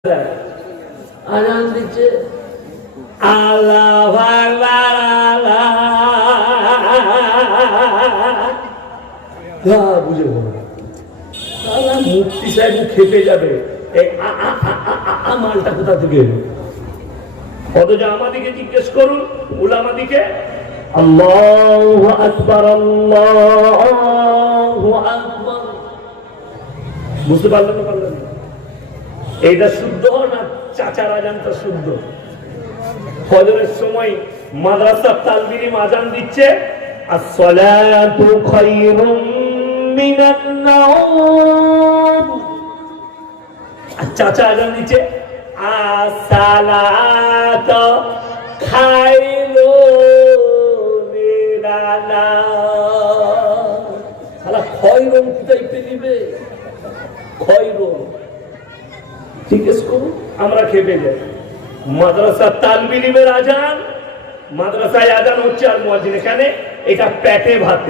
আজান দিচ্ছে আল্লাহু আকবার আল্লাহ বুঝে মুফতি সাহেব খেপে যাবে মালটা কোথা থেকে এলো অথচ আমাদিকে জিজ্ঞেস করুন উলামাদিকে আল্লাহু আকবার আল্লাহু আকবার বুঝতে পারলেন না পারলেন না এইটা শুদ্ধ না চাচার আজানটা শুদ্ধ ফজরের সময় মাদ্রাসা তালবির আজান দিচ্ছে আসসালাতু খায়রুম মিনান নাওম আর চাচা আজান দিচ্ছে আসসালাতু খায়রুম মিনান নাওম শালা খায়রুম কোথায় পেলিবে খায়রুম জিজ্ঞেস করুন আমরা খেপে যাই মাদ্রাসা তালবির আজান মাদ্রাসায় আজান হচ্ছে আর মুয়াজ্জিন এখানে এটা পেটে ভাতে